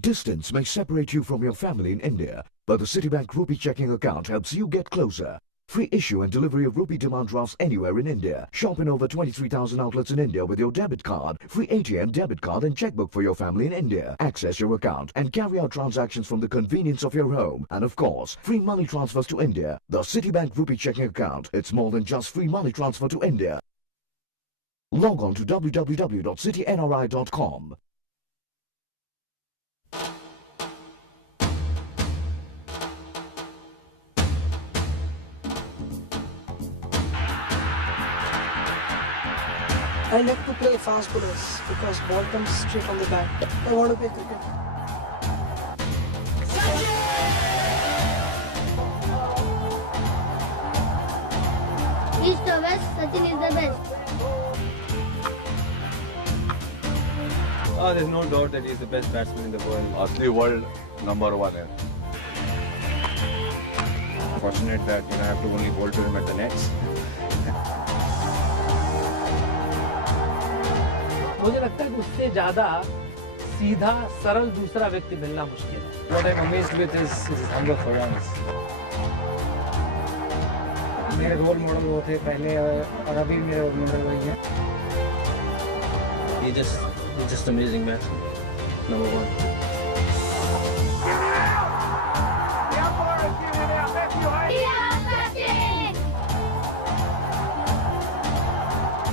Distance may separate you from your family in India, but the Citibank Rupee checking account helps you get closer. Free issue and delivery of rupee demand drafts anywhere in India. Shop in over 23,000 outlets in India with your debit card. Free ATM, debit card and checkbook for your family in India. Access your account and carry out transactions from the convenience of your home. And of course, free money transfers to India. The Citibank Rupee checking account. It's more than just free money transfer to India. Log on to www.citynri.com. I like to play fast bowlers because ball comes straight on the bat. I want to play cricket. East or West, Sachin is the best. There's no doubt that he's the best batsman in the world. Actually, world number one. Fortunate that I have to only bowl to him at the nets. मुझे लगता है कि उससे ज़्यादा सीधा सरल दूसरा व्यक्ति मिलना मुश्किल है. What I'm amazed with is his hunger for runs. मेरे रोल मॉडल वो थे पहले और अभी मेरे रोल मॉडल वही हैं. He's just amazing batsman. Number one.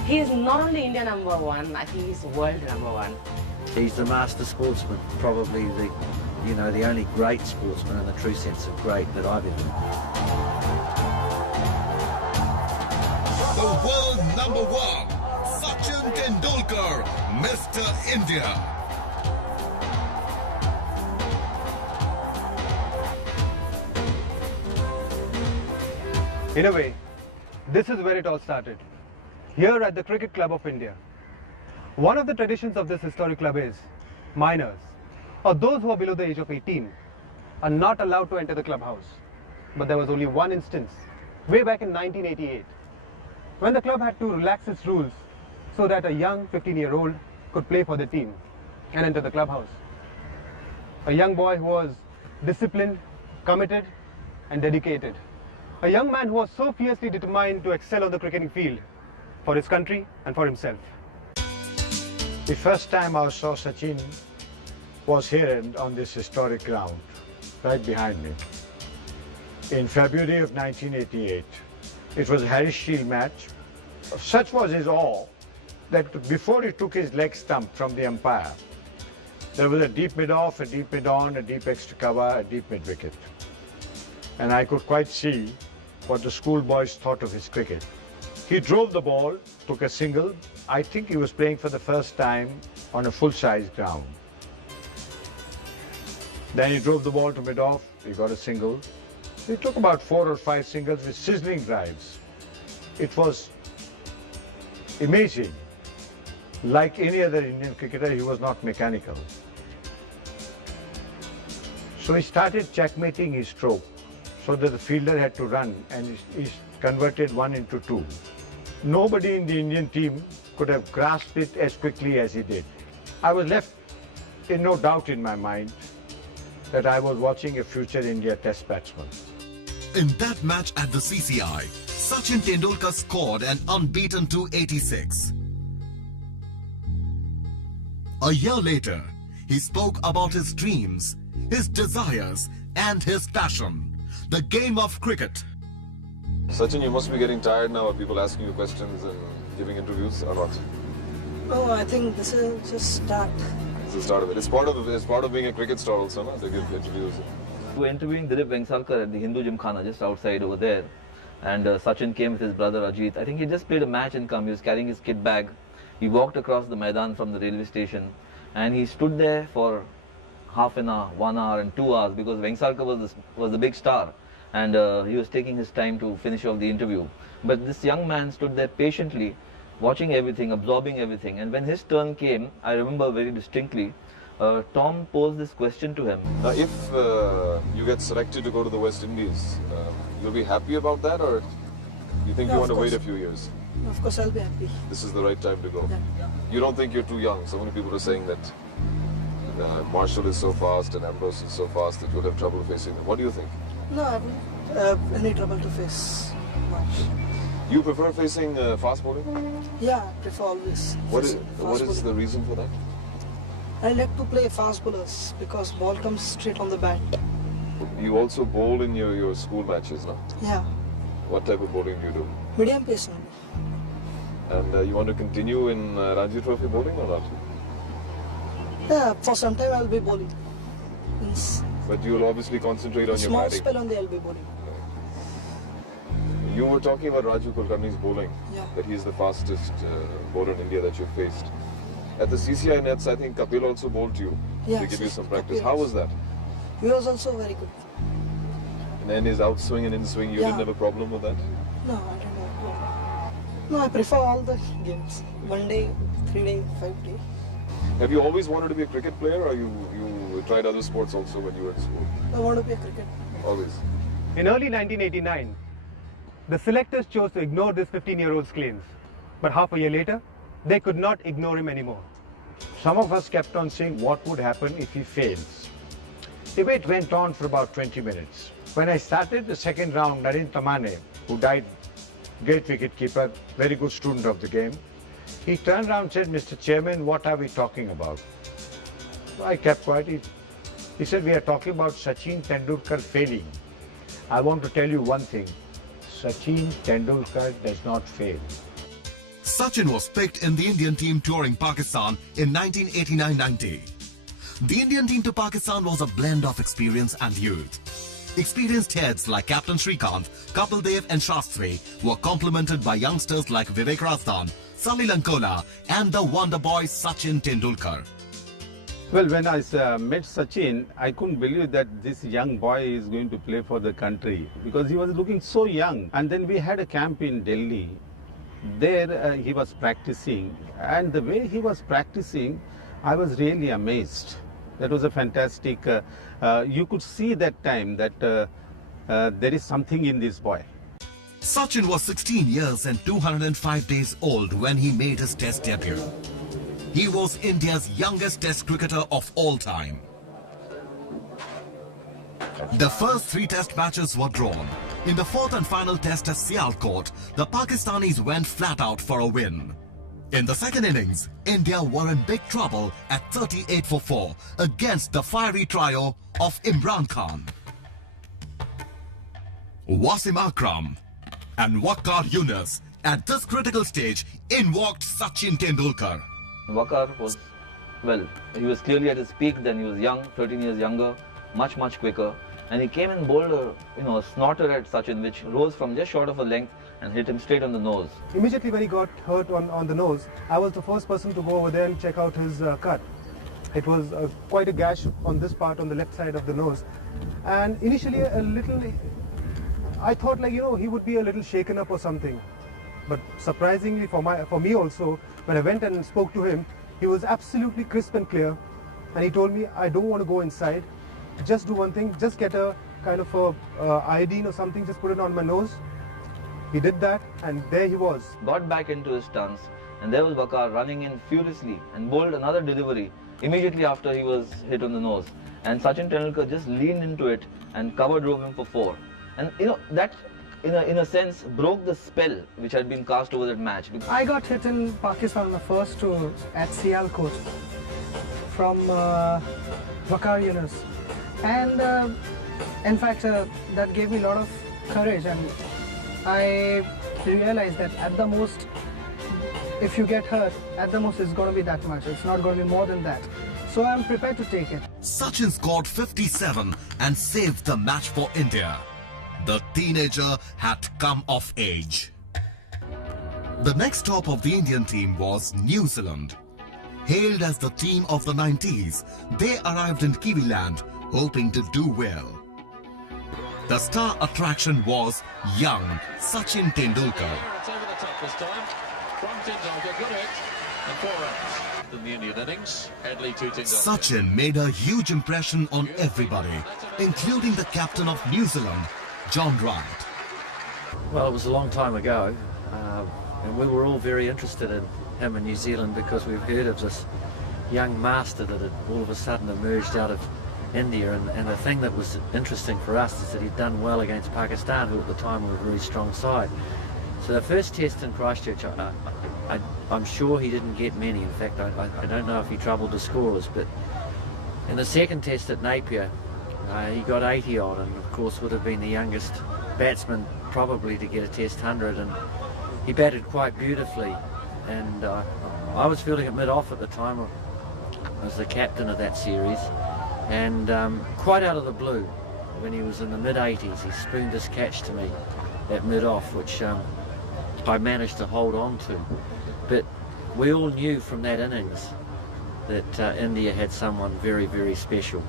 He is not only India number one, I think he's world number one. He's the master sportsman, probably the only great sportsman in the true sense of great that I've ever known. The world number one, Sachin Tendulkar, Mr. India. In a way, this is where it all started. Here at the Cricket Club of India. One of the traditions of this historic club is minors, or those who are below the age of 18, are not allowed to enter the clubhouse. But there was only one instance, way back in 1988, when the club had to relax its rules so that a young 15-year-old could play for the team and enter the clubhouse. A young boy who was disciplined, committed and dedicated. A young man who was so fiercely determined to excel on the cricketing field for his country and for himself. The first time I saw Sachin was here on this historic ground, right behind me. In February of 1988, it was a Harris Shield match. Such was his awe that before he took his leg stump from the umpire, there was a deep mid-off, a deep mid-on, a deep extra cover, a deep mid-wicket. And I could quite see what the schoolboys thought of his cricket. He drove the ball, took a single. I think he was playing for the first time on a full-size ground. Then he drove the ball to mid-off, he got a single. He took about 4 or 5 singles with sizzling drives. It was amazing. Like any other Indian cricketer, he was not mechanical. So he started checkmating his stroke so that the fielder had to run, and he converted 1 into 2. Nobody in the Indian team could have grasped it as quickly as he did. I was left in no doubt in my mind that I was watching a future India Test batsman. In that match at the CCI, Sachin Tendulkar scored an unbeaten 286. A year later, he spoke about his dreams, his desires and his passion, the game of cricket. Sachin, you must be getting tired now of people asking you questions and giving interviews, or not? No, I think this is just start. It's the start of it. It's part of being a cricket star also, no? They give interviews. We were interviewing Dilip Vengsarkar at the Hindu Gymkhana just outside over there, and Sachin came with his brother Ajit. I think he just played a match and come. He was carrying his kit bag. He walked across the Maidan from the railway station, and he stood there for half an hour, 1 hour and 2 hours because Vengsarkar was the big star. And he was taking his time to finish off the interview. But this young man stood there patiently, watching everything, absorbing everything. And when his turn came, I remember very distinctly, Tom posed this question to him. If you get selected to go to the West Indies, you'll be happy about that, or you think you want to wait a few years? Of course, I'll be happy. This is the right time to go. Yeah. You don't think you're too young? So many people are saying that Marshall is so fast and Ambrose is so fast that you'll have trouble facing them. What do you think? No, I don't have any trouble to face much. You prefer facing fast bowling? Yeah, I prefer always. What is facing fast the bowling. reason for that? I like to play fast bowlers because ball comes straight on the bat. You also bowl in your school matches, no? Yeah, What type of bowling do you do? medium pace only. And you want to continue in Ranji Trophy bowling or not? Yeah, for some time I'll be bowling. Means But you'll obviously concentrate on your small batting. spell only I'll be bowling. You were talking about Raju Kulkarni's bowling, Yeah. that he's the fastest bowler in India that you've faced. At the CCI nets, I think Kapil also bowled to you Yeah, to give you some practice. Kapil How also. was that? He was also very good. And then his outswing and inswing, you Yeah. didn't have a problem with that? No, I don't have a problem. No, I prefer all the games. 1 day, 3 day, 5 day. Have you always wanted to be a cricket player, or you tried other sports also when you were in school? I want to be a cricket. Always. In early 1989, the selectors chose to ignore this 15-year-old's claims. But half a year later, they could not ignore him anymore. Some of us kept on saying what would happen if he fails. Debate went on for about 20 minutes. When I started the second round, Naren Tamane, who died, great wicketkeeper, very good student of the game, he turned around and said, "Mr. Chairman, what are we talking about?" So I kept quiet. He said, "We are talking about Sachin Tendulkar failing. I want to tell you one thing. Sachin Tendulkar does not fail." Sachin was picked in the Indian team touring Pakistan in 1989-90. The Indian team to Pakistan was a blend of experience and youth. Experienced heads like Captain Shrikant, Kapil Dev and Shastri were complemented by youngsters like Vivek Razdan, Salil Ankola and the wonder boy Sachin Tendulkar. Well, when I met Sachin, I couldn't believe that this young boy is going to play for the country because he was looking so young. And then we had a camp in Delhi. There he was practicing, and the way he was practicing, I was really amazed. That was a fantastic, you could see that time that there is something in this boy. Sachin was 16 years and 205 days old when he made his test debut. He was India's youngest test cricketer of all time. The first 3 test matches were drawn. In the 4th and final test at Sialkot, the Pakistanis went flat out for a win. In the second innings, India were in big trouble at 38 for 4 against the fiery trio of Imran Khan, Wasim Akram and Waqar Yunus. At this critical stage, in walked Sachin Tendulkar. Waqar was, well, he was clearly at his peak then. He was young, 13 years younger, much quicker. And he came and bowled a snorter at Sachin, which rose from just short of a length and hit him straight on the nose. Immediately when he got hurt on the nose, I was the first person to go over there and check out his cut. It was quite a gash on this part, on the left side of the nose. And initially a little, I thought like, he would be a little shaken up or something. But surprisingly for me also, when I went and spoke to him, he was absolutely crisp and clear. And he told me, "I don't want to go inside. Just do one thing, just get a kind of iodine or something, just put it on my nose." He did that, and there he was. Got back into his stance, and there was Waqar running in furiously and bowled another delivery immediately after he was hit on the nose. And Sachin Tendulkar just leaned into it and cover drove him for 4. And that in a sense broke the spell which had been cast over that match. I got hit in Pakistan on the first tour at Sialkot from Waqar Yunus. And in fact, that gave me a lot of courage, and I realized that at the most, if you get hurt, at the most it's going to be that much. It's not going to be more than that. So I'm prepared to take it. Sachin scored 57 and saved the match for India. The teenager had come of age. The next stop of the Indian team was New Zealand. Hailed as the team of the 90s, they arrived in Kiwiland hoping to do well. The star attraction was young Sachin Tendulkar. It's over the top this time. From Tendulkar, got it, and 4 runs. In the Indian innings, Headley to Tendulkar. Sachin made a huge impression on everybody, including the captain of New Zealand, John Wright. Well, it was a long time ago, and we were all very interested in him in New Zealand because we've heard of this young master that had all of a sudden emerged out of India, and the thing that was interesting for us is that he'd done well against Pakistan, who at the time were a very strong side. So the first test in Christchurch, I'm sure he didn't get many. In fact, I don't know if he troubled the scorers, but in the second test at Napier, he got 80 odd, and of course would have been the youngest batsman probably to get a test 100, and he batted quite beautifully. And I was fielding at mid-off at the time. I was the captain of that series, and quite out of the blue, when he was in the mid-80s, he spooned this catch to me at mid-off, which I managed to hold on to. But we all knew from that innings that India had someone very, very special.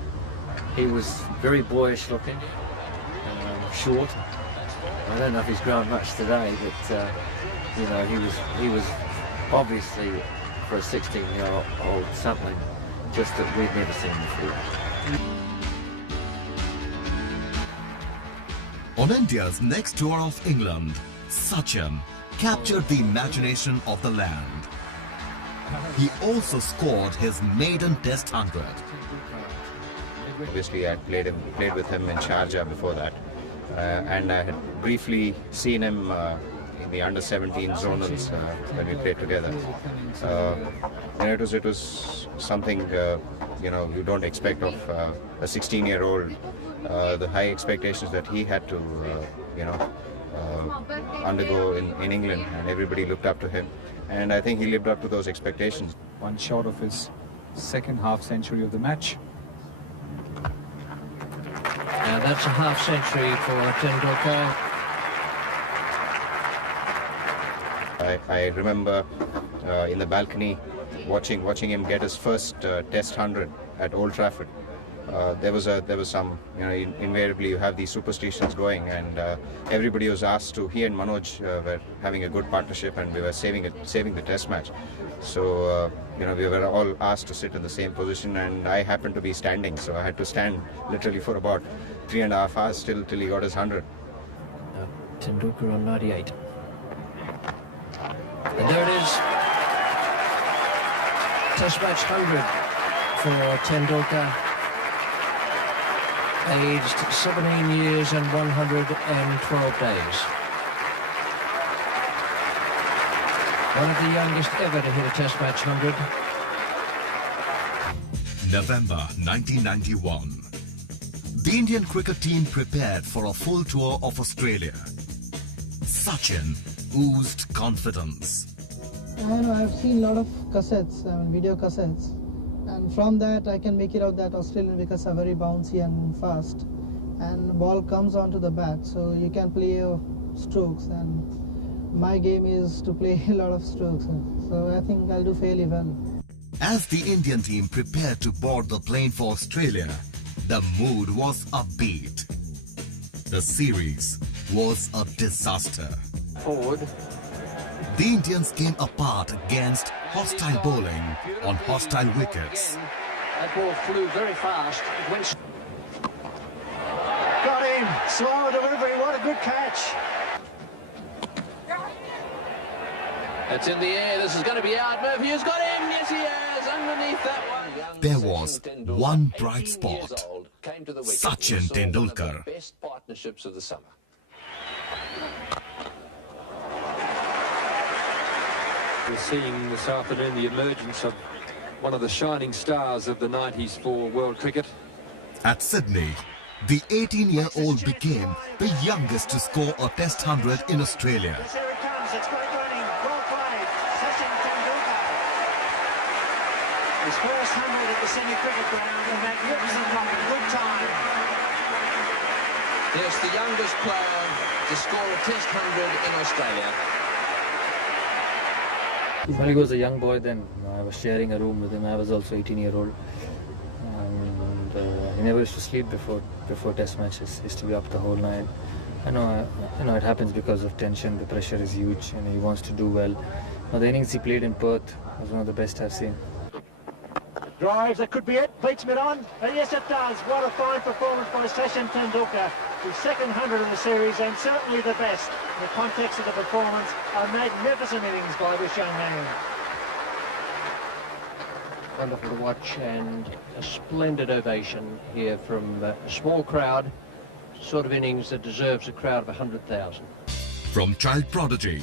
He was very boyish looking, short. I don't know if he's grown much today, but you know, he was obviously, for a 16-year-old, something just that we'd never seen before. On India's next tour of England, Sachin captured the imagination of the land. He also scored his maiden Test 100. Obviously, I played with him in Sharjah before that, and I had briefly seen him in the under-17 zonals when we played together. And it was something you don't expect of a 16-year-old. The high expectations that he had to undergo in England, and everybody looked up to him, and I think he lived up to those expectations. One shot of his second half century of the match. That's a half century for Tendulkar. I remember in the balcony watching him get his first Test 100 at Old Trafford. There was some, invariably you have these superstitions going, and everybody was asked to. He and Manoj were having a good partnership, and we were saving the Test match. So we were all asked to sit in the same position, and I happened to be standing, so I had to stand literally for about 3.5 hours till he got his 100. Tendulkar on 98. And there it is. Test match 100 for Tendulkar. Aged 17 years and 112 days. One of the youngest ever to hit a Test match 100. November 1991. The Indian cricket team prepared for a full tour of Australia. Sachin oozed confidence. I've seen a lot of cassettes, video cassettes, and from that I can make it out that Australian wickets are very bouncy and fast, and the ball comes onto the bat, so you can play your strokes, and my game is to play a lot of strokes, so I think I'll do fairly well. As the Indian team prepared to board the plane for Australia, the mood was upbeat. The series was a disaster. Forward. The Indians came apart against hostile bowling on hostile wickets. That ball flew very fast. It went... Got him! Slow delivery, what a good catch! It's in the air, this is going to be out. Murphy has got him, yes he has, underneath that one. There was one bright spot. Sachin Tendulkar. Best partnerships of the summer. We're seeing this afternoon the emergence of one of the shining stars of the 90s for world cricket. At Sydney, the 18-year-old became the youngest to score a Test 100 in Australia. Here it comes, it's great running, well played, Sachin Tendulkar. His first 100 at the Sydney Cricket Ground, a magnificent run, good time. Yes, the youngest player to score a Test 100 in Australia. When he was a young boy, then I was sharing a room with him. I was also 18-year-old, and he never used to sleep before Test matches. He used to be up the whole night. I know it happens because of tension. The pressure is huge, and he wants to do well. Now, the innings he played in Perth was one of the best I've seen. Drives, that could be it, beats mid-on, and yes it does. What a fine performance by Sachin Tendulkar. His second 100 in the series, and certainly the best. In the context of the performance, a magnificent innings by this young man. wonderful to watch, and a splendid ovation here from a small crowd, sort of innings that deserves a crowd of 100,000. From child prodigy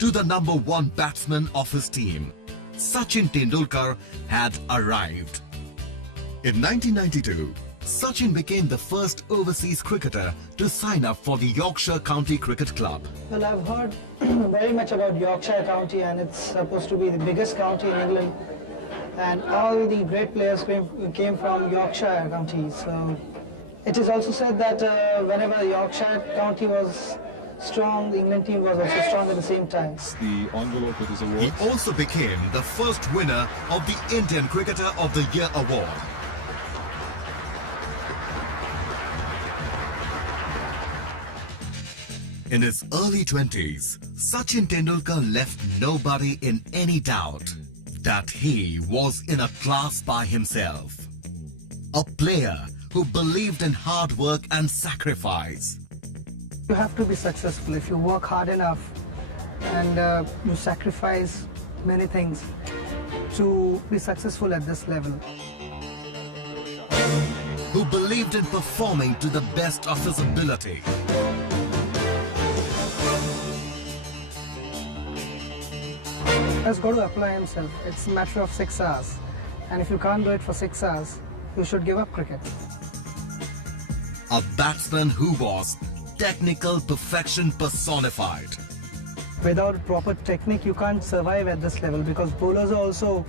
to the #1 batsman of his team, Sachin Tendulkar had arrived. In 1992, Sachin became the first overseas cricketer to sign up for the Yorkshire County Cricket Club. Well, I've heard very much about Yorkshire County, and it's supposed to be the biggest county in England, and all the great players came from Yorkshire County. So it is also said that whenever Yorkshire County was strong, the England team was also strong at the same time. The envelope with his award. He also became the first winner of the Indian Cricketer of the Year award. In his early 20s, Sachin Tendulkar left nobody in any doubt that he was in a class by himself. A player who believed in hard work and sacrifice. You have to be successful if you work hard enough and you sacrifice many things to be successful at this level. Who believed in performing to the best of his ability. Has got to apply himself. It's a matter of 6 hours, and if you can't do it for 6 hours, you should give up cricket. A batsman who was technical perfection personified. Without proper technique, you can't survive at this level, because bowlers are also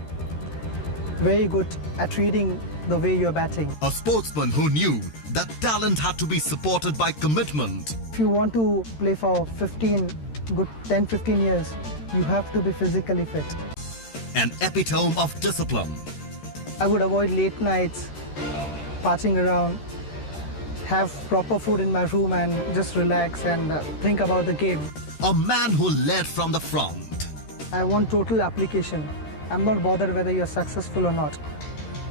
very good at reading the way you're batting. A sportsman who knew that talent had to be supported by commitment. If you want to play for 10-15 years, you have to be physically fit. An epitome of discipline. I would avoid late nights, partying around, have proper food in my room and just relax and think about the game. A man who led from the front. I want total application. I'm not bothered whether you're successful or not,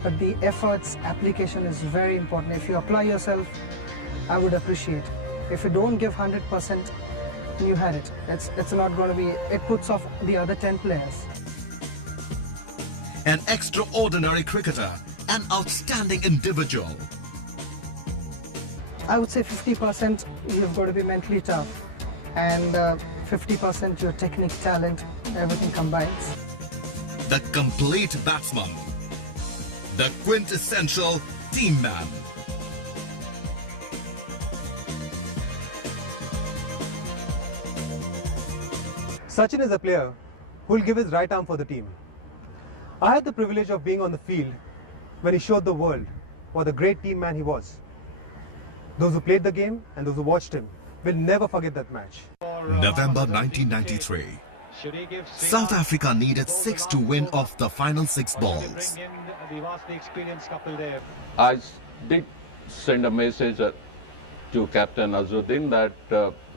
but the efforts, application is very important. If you apply yourself, I would appreciate. If you don't give 100%, you had it. It's not going to be, it puts off the other 10 players. An extraordinary cricketer, an outstanding individual. I would say 50% you've got to be mentally tough, and 50% your technique, talent, everything combines. The complete batsman. The quintessential team man. Sachin is a player who will give his right arm for the team. I had the privilege of being on the field when he showed the world what a great team man he was. Those who played the game and those who watched him will never forget that match. November 1993. South Africa needed 6 to win off the final 6 balls. I did send a message to Captain Azruddin that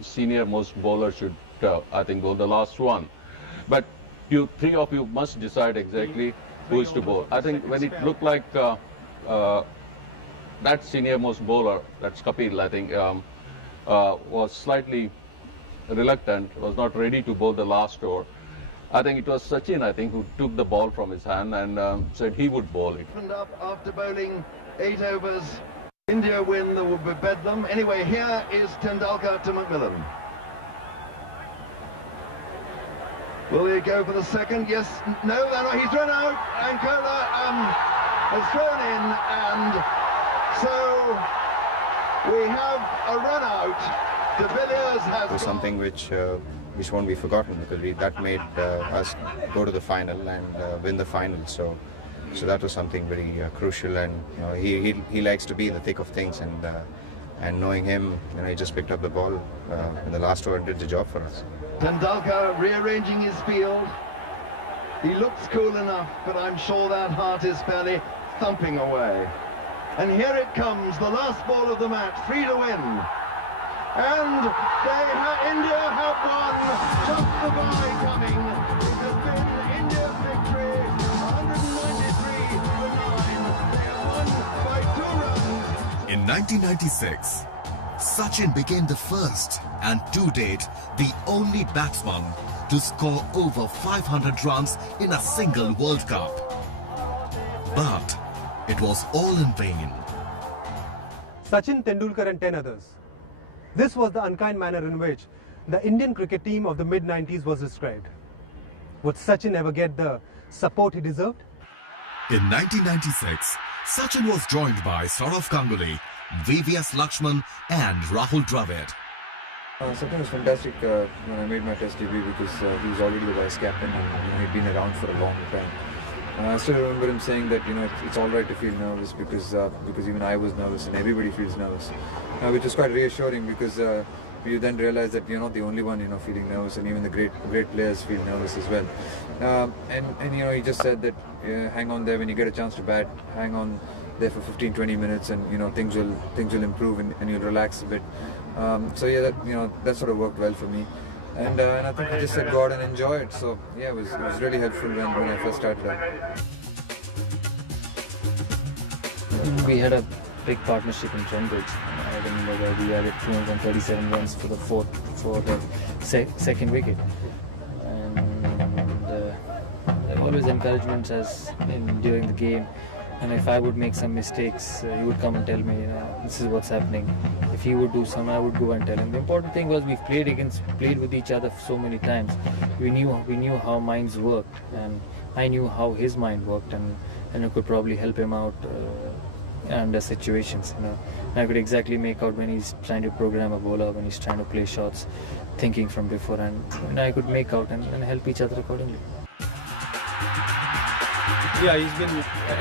senior most bowler should, I think, bowl the last one. But you, 3 of you must decide exactly who is to bowl. I think when it looked like that senior most bowler, that's Kapil, I think, was slightly reluctant, was not ready to bowl the last over. I think it was Sachin, I think, who took the ball from his hand and said he would bowl it. Up after bowling 8 overs, India win, there will be bedlam. Anyway, here is Tendulkar to McMillan. Will he go for the second? Yes, no, he's run out, and Kola has thrown in, and so we have a run out. De Villiers has It was something which won't be forgotten, because that made us go to the final and win the final. So that was something very crucial, and he likes to be in the thick of things, and knowing him, he just picked up the ball in the last over and did the job for us. Tendulkar rearranging his field. He looks cool enough, but I'm sure that heart is fairly thumping away. And here it comes, the last ball of the match, 3 to win. And India have won, just the bye coming. It has been India's victory, 193 for 9. They have won by 2 runs. In 1996, Sachin became the first and to date the only batsman to score over 500 runs in a single World Cup. But it was all in vain. Sachin, Tendulkar and 10 others. This was the unkind manner in which the Indian cricket team of the mid-90s was described. Would Sachin ever get the support he deserved? In 1996, Sachin was joined by Saurav Ganguly, VVS Lakshman and Rahul Dravid. Sachin was fantastic when I made my test debut because he was already the vice captain and he'd been around for a long time. I still remember him saying that it's all right to feel nervous because even I was nervous and everybody feels nervous, which is quite reassuring because you then realize that you're not the only one feeling nervous, and even the great players feel nervous as well. And he just said that hang on there when you get a chance to bat, hang on there for 15-20 minutes, and things will improve and you'll relax a bit. So yeah, that sort of worked well for me. And I think I just said go out and enjoy it. So yeah, it was really helpful when I first started out. We had a big partnership in Cambridge. I remember where we added 237 runs for the second wicket. And always encouragements us during the game. And if I would make some mistakes, he would come and tell me, this is what's happening. If he would do some, I would go and tell him. The important thing was we've played with each other so many times. We knew how minds worked, and I knew how his mind worked, and I could probably help him out under situations. And I could exactly make out when he's trying to program a bowler, when he's trying to play shots, thinking from beforehand. And I could make out and help each other accordingly. Yeah, he's been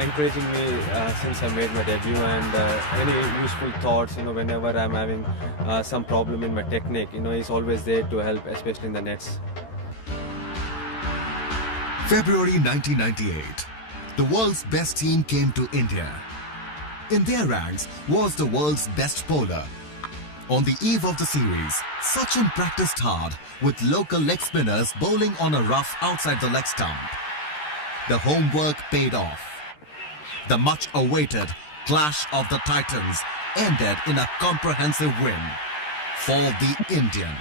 encouraging me since I made my debut, and any useful thoughts, whenever I'm having some problem in my technique, he's always there to help, especially in the nets. February 1998, the world's best team came to India. In their ranks was the world's best bowler. On the eve of the series, Sachin practiced hard with local leg spinners bowling on a rough outside the leg stump. The homework paid off. The much-awaited Clash of the Titans ended in a comprehensive win for the Indian.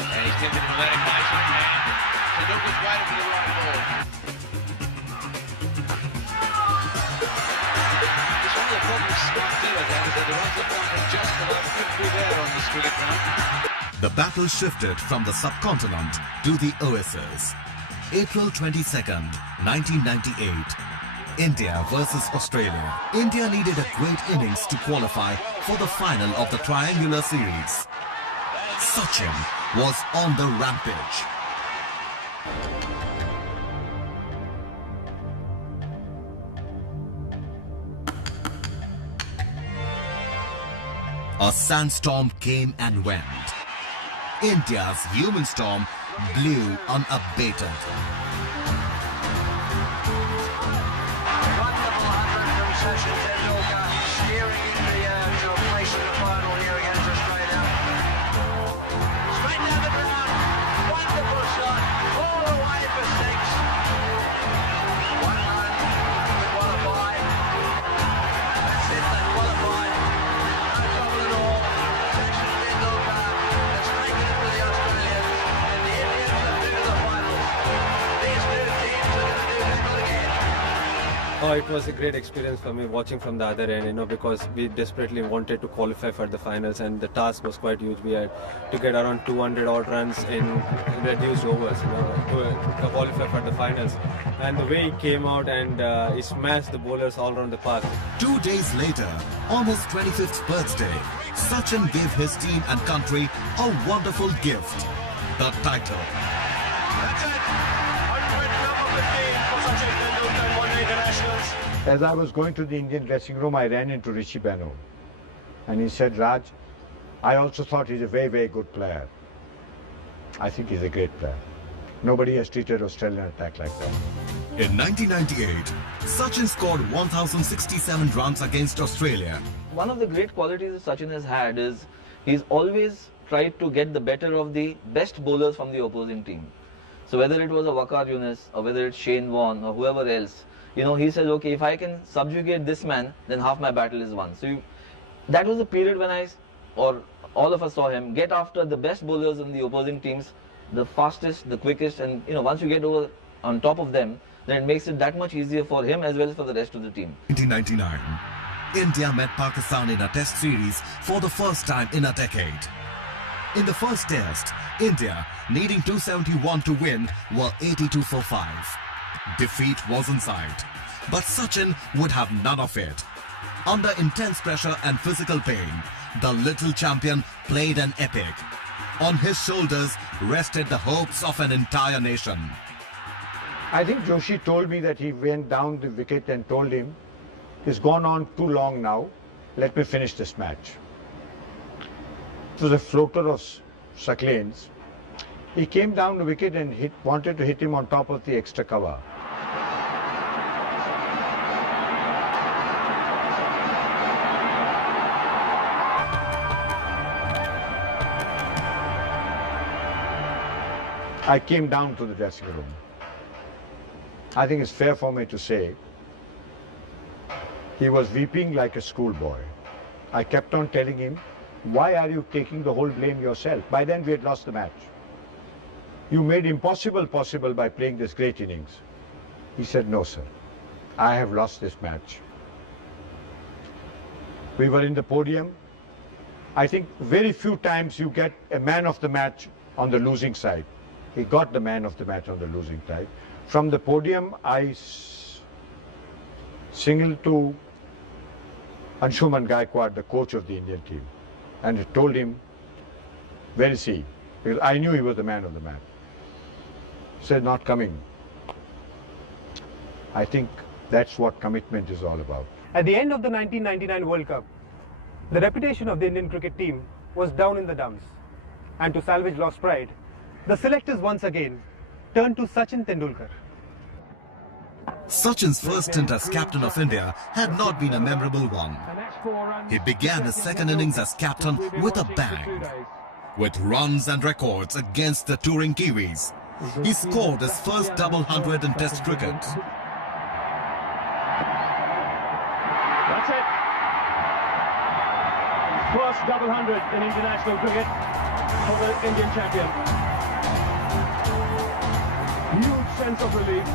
And he's tipped it to let him nicely, man. Tendulkar's waiting for the right ball. It's one of the problems Scott Miller had is that the runs are pointing just below 50 there on this cricket ground. The battle shifted from the subcontinent to the Oasis. April 22nd, 1998. India versus Australia. India needed a great innings to qualify for the final of the triangular series. Sachin was on the rampage. A sandstorm came and went. India's human storm blew unabated. Sachin Tendulkar steering India to a place in the final here against Australia. Straight down the ground, wonderful shot, all the way for six. 1 run to qualify. That's it, they qualified. No trouble at all. Sachin Tendulkar has taken it for the Australians, and the Indians are through to the finals. These two teams are going to do battle again. Oh, it was a great experience for me watching from the other end, because we desperately wanted to qualify for the finals, and the task was quite huge. We had to get around 200 odd runs in reduced overs, to qualify for the finals. And the way he came out and he smashed the bowlers all around the park. 2 days later, on his 25th birthday, Sachin gave his team and country a wonderful gift, the title. That's it. Hundred number 15 for Sachin Tendulkar in one day internationals. As I was going to the Indian dressing room, I ran into Rishi Beno. And he said, Raj, I also thought he's a very, very good player. I think he's a great player. Nobody has treated Australian attack like that. In 1998, Sachin scored 1,067 runs against Australia. One of the great qualities that Sachin has had is he's always tried to get the better of the best bowlers from the opposing team. So whether it was a Waqar Younis or whether it's Shane Warne or whoever else, he says, okay, if I can subjugate this man, then half my battle is won. So that was the period when I or all of us saw him, get after the best bowlers in the opposing teams, the fastest, the quickest, and once you get over on top of them, then it makes it that much easier for him as well as for the rest of the team. 1999, India met Pakistan in a test series for the first time in a decade. In the first test, India, needing 271 to win, were 82 for 5. Defeat was in sight, but Sachin would have none of it. Under intense pressure and physical pain, the little champion played an epic. On his shoulders rested the hopes of an entire nation. I think Joshi told me that he went down the wicket and told him, "It's gone on too long now, let me finish this match." It was a floater of Saklane's. He came down the wicket and wanted to hit him on top of the extra cover. I came down to the dressing room. I think it's fair for me to say he was weeping like a schoolboy. I kept on telling him, "Why are you taking the whole blame yourself?" By then we had lost the match. "You made impossible possible by playing this great innings." He said, "No, sir, I have lost this match." We were in the podium. I think very few times you get a man of the match on the losing side. He got the man of the match on the losing side. From the podium, I signaled to Anshuman Gaikwad, the coach of the Indian team, and told him, "Where is he?" Because I knew he was the man of the match. He said, "Not coming." I think that's what commitment is all about. At the end of the 1999 World Cup, the reputation of the Indian cricket team was down in the dumps. And to salvage lost pride, the selectors once again turned to Sachin Tendulkar. Sachin's first stint as captain of India had not been a memorable one. He began his second innings as captain with a bang. With runs and records against the touring Kiwis, he scored his first double hundred in Test cricket. That's it. First double hundred in international cricket for the Indian champion. Huge sense of relief.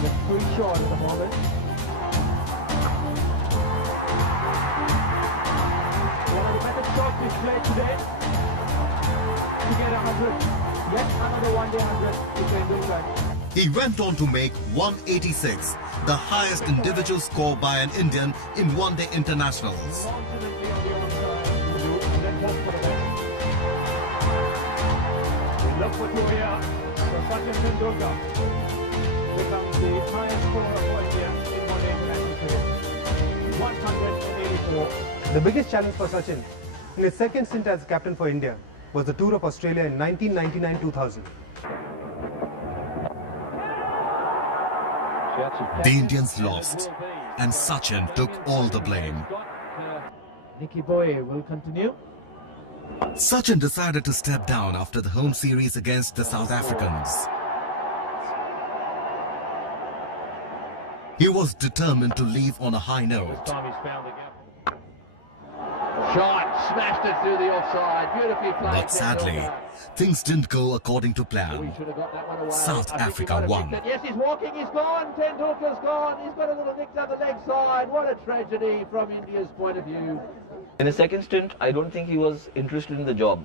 Just pretty short at the moment. One of the better shots we've played today to get 100. Yet another one-day 100 to Tendulkar. He went on to make 186, the highest individual score by an Indian in one-day internationals. Look for two here. So Sachin Tendulkar becomes the highest scorer for India in one-day international cricket. 184. The biggest challenge for Sachin in his second stint as captain for India was the tour of Australia in 1999-2000. The Indians lost, and Sachin took all the blame. Nicky Boye will continue. Sachin decided to step down after the home series against the South Africans. He was determined to leave on a high note. Shot, smashed it through the offside. Beautifully played. But sadly, things didn't go according to plan. South Africa won. Yes, he's walking, he's gone. Tendulkar's gone. He's got a little nick down the leg side. What a tragedy from India's point of view. In his second stint, I don't think he was interested in the job.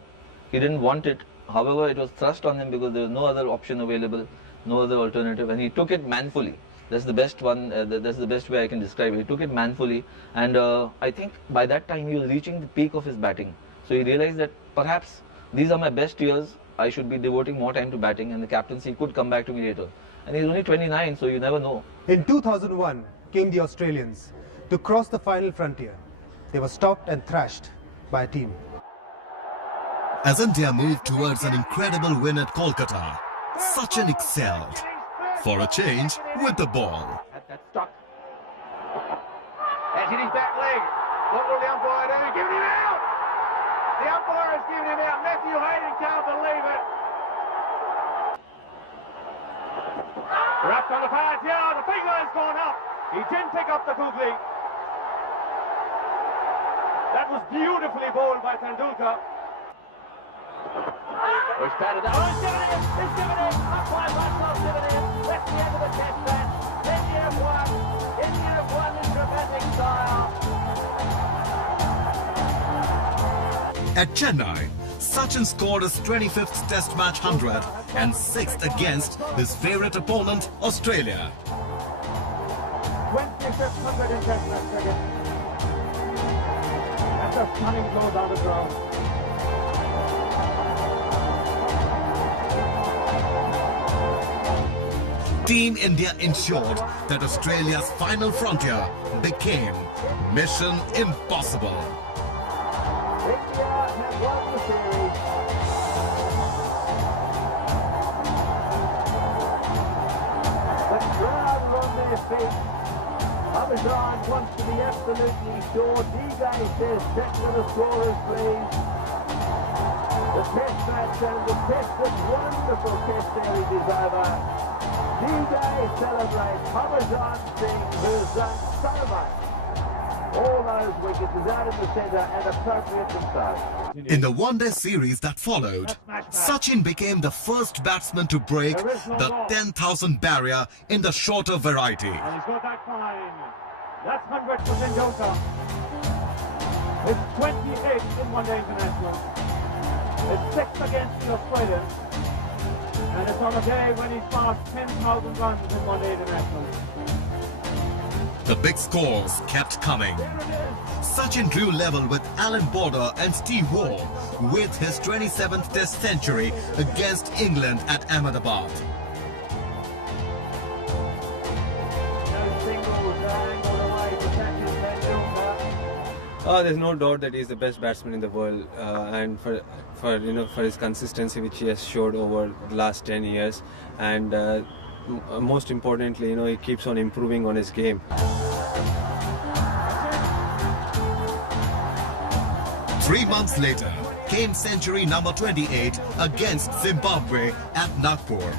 He didn't want it. However, it was thrust on him because there was no other option available, no other alternative, and he took it manfully. That's the best one. That's the best way I can describe it. He took it manfully, and I think by that time he was reaching the peak of his batting. So he realized that perhaps these are my best years. I should be devoting more time to batting, and the captaincy could come back to me later. And he's only 29, so you never know. In 2001 came the Australians to cross the final frontier. They were stopped and thrashed by a team. As India moved towards an incredible win at Kolkata, Sachin excelled. For a change, with the ball. That's stuck. That's in his back leg. What will the umpire do? Giving him out! The umpire has given him out. Matthew Hayden can't believe it. Rough on the pads. Yeah, the finger has gone up. He didn't pick up the googly. That was beautifully bowled by Tendulkar. Push batted out. It's given in. It's given in. Umpire Russell's given in. That's the end of the test match. India have won. India have won in dramatic style. At Chennai, Sachin scored his 25th Test match 100 and 6th against his favourite opponent, Australia. 25th 100 in test match cricket. That's a stunning blow down the ground. Team India ensured that Australia's final frontier became mission impossible. India have won the series. The crowd are on their feet. Abhijan wants to be absolutely sure. D-Gay says, check to the scorers, please. The test match and the test, this wonderful test series is over. D-Gay celebrates Abhijan Singh, who's done so much. All those wickets is out in the centre and appropriate themselves. In the one-day series that followed, Sachin became the first batsman to break the 10,000 barrier in the shorter variety. And he's got that fine. That's 100 for Tendulkar. It's 28 in one-day international. It's 6 against the Australians. And it's on a day when he's passed 10,000 runs in one-day international. The big scores kept coming. Sachin drew level with Alan Border and Steve Waugh with his 27th Test century against England at Ahmedabad. There's no doubt that he's the best batsman in the world, and for his consistency which he has showed over the last 10 years, and most importantly, he keeps on improving on his game. 3 months later came century number 28 against Zimbabwe at Nagpur.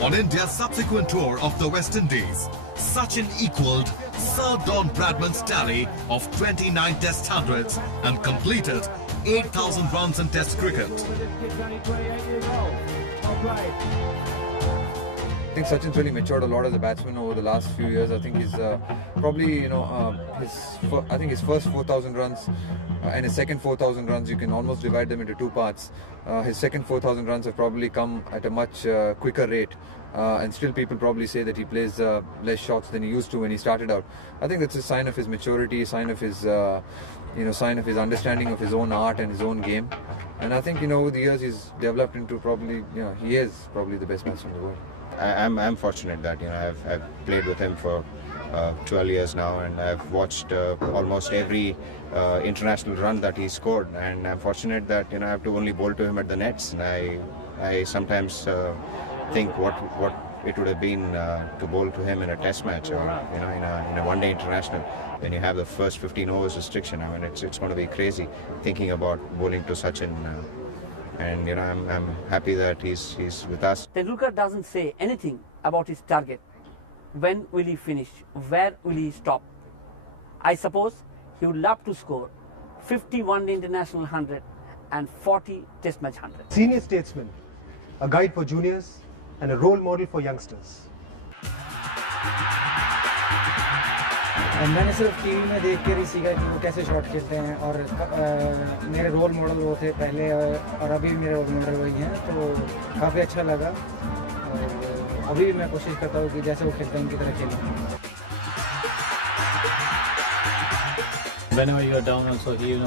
On India's subsequent tour of the West Indies, Sachin equalled Sir Don Bradman's tally of 29 Test hundreds and completed 8,000 runs in Test cricket. I think Sachin's really matured a lot as a batsman over the last few years. I think he's probably, his first 4,000 runs and his second 4,000 runs, you can almost divide them into two parts. His second 4,000 runs have probably come at a much quicker rate. And still people probably say that he plays less shots than he used to when he started out. I think that's a sign of his maturity, a sign of his, sign of his understanding of his own art and his own game. And I think, over the years he's developed into probably, he is probably the best batsman in the world. I'm fortunate that I've played with him for 12 years now, and I've watched almost every international run that he scored, and I'm fortunate that I have to only bowl to him at the nets. And I sometimes think what it would have been to bowl to him in a test match or in a one-day international when you have the first 15 overs restriction. I mean, it's going to be crazy thinking about bowling to Sachin. And I'm happy that he's with us. Tendulkar doesn't say anything about his target. When will he finish? Where will he stop? I suppose he would love to score 50 one-day international 100 and 40 test match 100. Senior statesman, a guide for juniors and a role model for youngsters. मैंने सिर्फ TV में देख कर ही सीखा कि वो कैसे shot खेलते हैं, और मेरे रोल मॉडल वो थे पहले और अभी भी मेरे रोल मॉडल वही हैं, तो काफ़ी अच्छा लगा और अभी भी मैं कोशिश करता हूँ कि जैसे वो खेलते हैं उनकी तरह खेलूँ. Whenever you are down, also he'll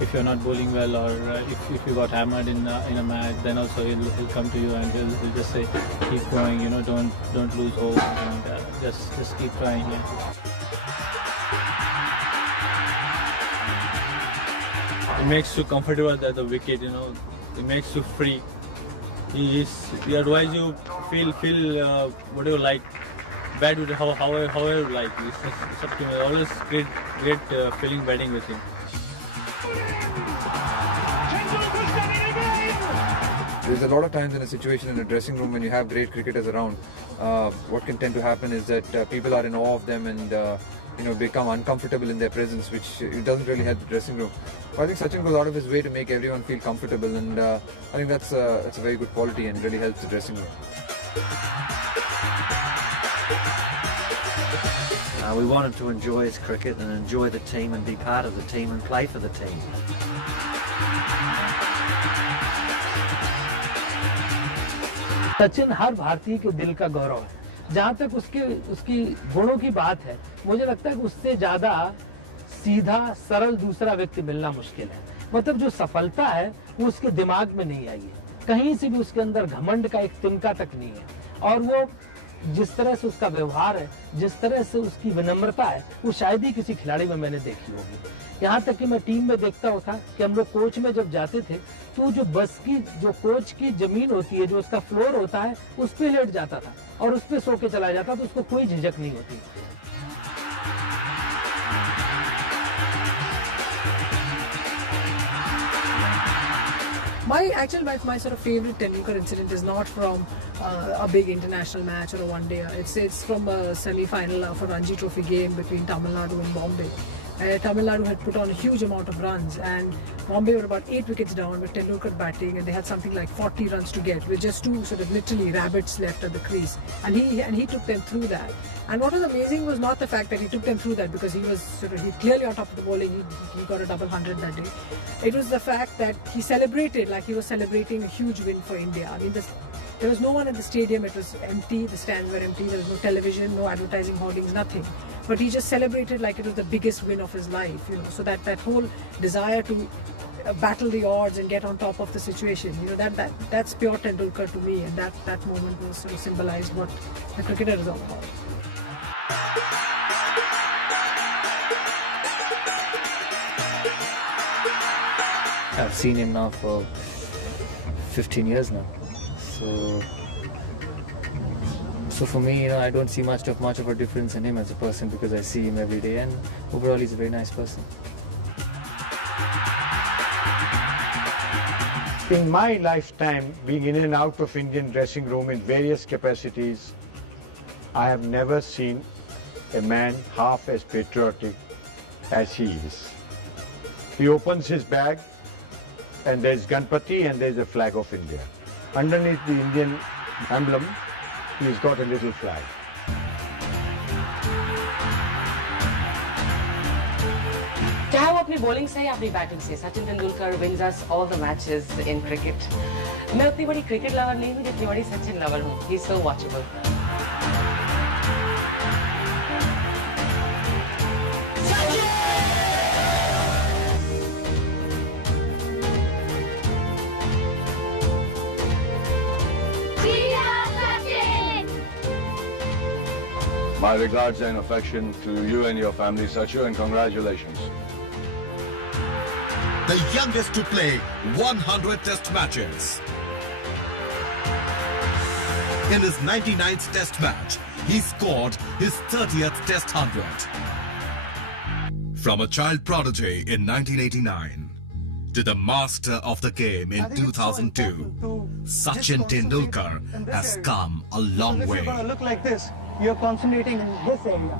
if you're not bowling well, or if you got hammered in a match, then also he'll come to you and he'll just say, keep going, don't lose hope, and just keep trying. Yeah. It makes you comfortable at the wicket, it makes you free. He advise you feel what you like, bat with however you like. It's up to me. Always great feeling batting with him. There's a lot of times in a situation in a dressing room when you have great cricketers around, what can tend to happen is that people are in awe of them, and become uncomfortable in their presence, which it doesn't really help the dressing room. But I think Sachin goes out of his way to make everyone feel comfortable, and I think that's a very good quality and really helps the dressing room. We want him to enjoy his cricket and enjoy the team and be part of the team and play for the team. Sachin हर भारतीय के दिल का गौरव है। जहाँ तक उसकी गुणों की बात है, मुझे लगता है कि उससे ज्यादा सीधा सरल दूसरा व्यक्ति मिलना मुश्किल है। मतलब जो सफलता है वो उसके दिमाग में नहीं आई है, कहीं से भी उसके अंदर घमंड का एक तिनका तक नहीं है, और वो जिस तरह से उसका व्यवहार है, जिस तरह से उसकी विनम्रता है, वो शायद ही किसी खिलाड़ी में मैंने देखी होगी। यहाँ तक कि मैं टीम में देखता था कि हम लोग कोच में जब जाते थे तो जो बस की जो कोच की जमीन होती है, जो उसका फ्लोर होता है, उस पे लेट जाता था और उस पे सो के चला जाता, तो उसको कोई झिझक नहीं होती। My sort of favorite Tendulkar incident is not from a big international match or a one day. It's from a semi-final of a Ranji Trophy game between Tamil Nadu and Bombay. Tamil Nadu had put on a huge amount of runs, and Bombay were about 8 wickets down with Tendulkar batting, and they had something like 40 runs to get with just two sort of literally rabbits left at the crease, and he took them through that. And what was amazing was not the fact that he took them through that because he was he clearly on top of the bowling, he got a double 100 that day. It was the fact that he celebrated like he was celebrating a huge win for India. I mean, there was no one at the stadium, it was empty, the stands were empty, there was no television, no advertising hoardings, nothing. But he just celebrated like it was the biggest win of his life, so that whole desire to battle the odds and get on top of the situation, that's pure Tendulkar to me, and that moment was sort of symbolized what the cricketer is all about. I've seen him now for 15 years now. So for me, I don't see much of a difference in him as a person because I see him every day, and overall he's a very nice person. In my lifetime, being in and out of Indian dressing room in various capacities, I have never seen a man half as patriotic as he is. He opens his bag and there's Ganpati and there's a flag of India. Underneath the Indian emblem, he's got a little flag. चाहे वो अपनी bowling से या अपनी batting से, Sachin Tendulkar wins us all the matches in cricket. मैं उतनी बड़ी क्रिकेट लवर नहीं हूँ जितनी बड़ी सचिन लवर हूँ. He's so watchable. My regards and affection to you and your family, Sachu, and congratulations. The youngest to play 100 test matches. In his 99th test match, he scored his 30th test 100. From a child prodigy in 1989 to the master of the game in 2002, Sachin Tendulkar has come a long way. If you're going to look like this, you're concentrating in this area.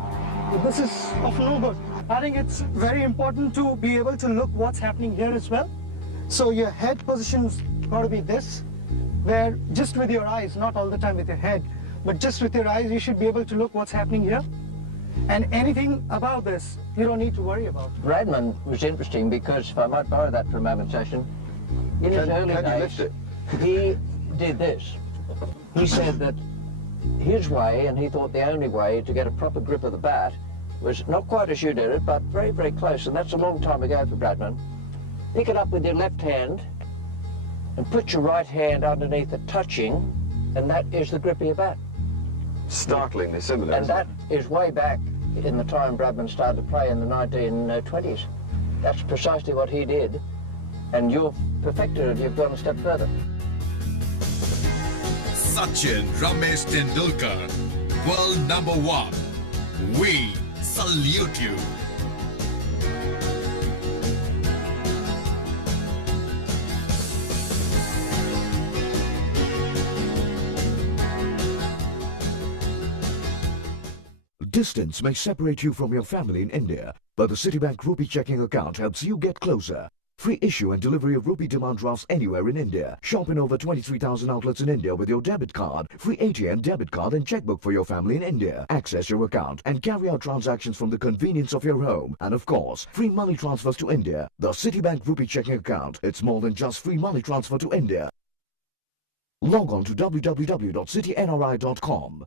This is of no good. I think it's very important to be able to look what's happening here as well. So your head position's got to be this, where just with your eyes, not all the time with your head, but just with your eyes, you should be able to look what's happening here. And anything about this, you don't need to worry about. Bradman was interesting because, if I might borrow that for a moment, Sachin, in his early days, he did this. He said that his way, and he thought the only way to get a proper grip of the bat, was not quite as you did it, but very, very close, and that's a long time ago for Bradman. Pick it up with your left hand and put your right hand underneath it, touching, and that is the grip of your bat. Startlingly similar. And that is way back in the time Bradman started to play in the 1920s. That's precisely what he did, and you've perfected it, you've gone a step further. Sachin Ramesh Tendulkar, world number 1. We salute you. Distance may separate you from your family in India, but the Citibank Rupee checking account helps you get closer. Free issue and delivery of rupee demand drafts anywhere in India. Shop in over 23,000 outlets in India with your debit card. Free ATM, debit card and checkbook for your family in India. Access your account and carry out transactions from the convenience of your home. And of course, free money transfers to India. The Citibank Rupee checking account. It's more than just free money transfer to India. Log on to www.citynri.com.